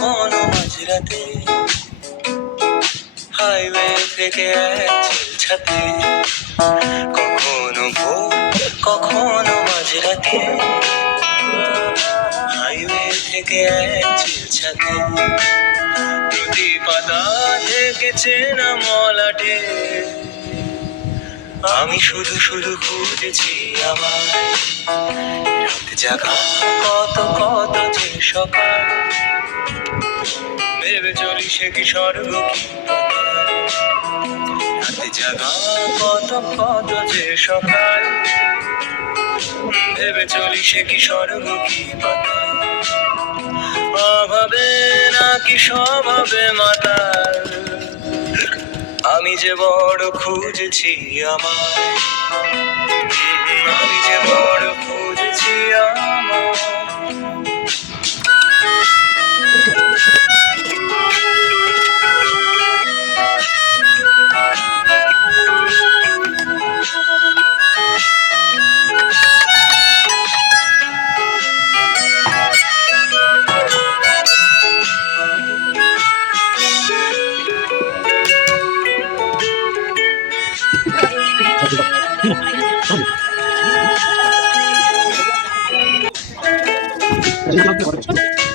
কখনো মাঝরাতে হাইওয়ে থেকে এক ছাতে, কখনো ভোর কখনো মাঝরাতে হাইওয়ে থেকে এক ছাতে, প্রতি পাতা থেকে চেনা মলাটে আমি শুধু শুধু খুঁজেছি আমার রাত জাগা কত কত যে সকাল, ভেবে চলি সে কি স্বর্গ কি রাত জাগা কত কত যে সকাল, ভেবে চলি সে কি স্বর্গ কি পাতাল, অভাবে নাকি স্বভাবে মাতাল আমি যে বড় খুঁজেছি আমার, আমি যে বড় খুঁজেছি আমার। Thank you.